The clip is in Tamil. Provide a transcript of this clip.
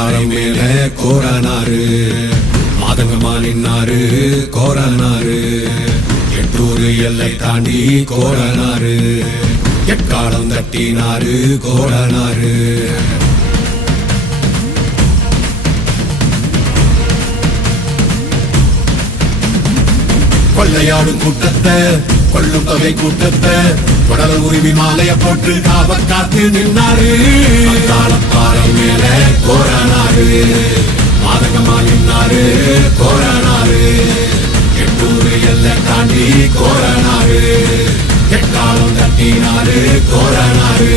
பாறை மேல கோரனாரு மாதங்கமா நின்னாரு கோரனாரு எட்டூர் எல்லை தாண்டி கோரனாரு எக்காலம் தட்டினாரு கோரனாரு கொள்ளையாடும் கூட்டத்தை கொள்ளும் தொகை கூட்டத்தை தொடர உரிமை மாலைய போட்டு காவ காத்து நின்னாரு பாறை மேல கோரனாரு மாதகமா நின்னாரு கோரனாரு எட்டூர் எல்லை தாண்டி கோரனாரு எக்காலம் தட்டினாரு கோரனாரு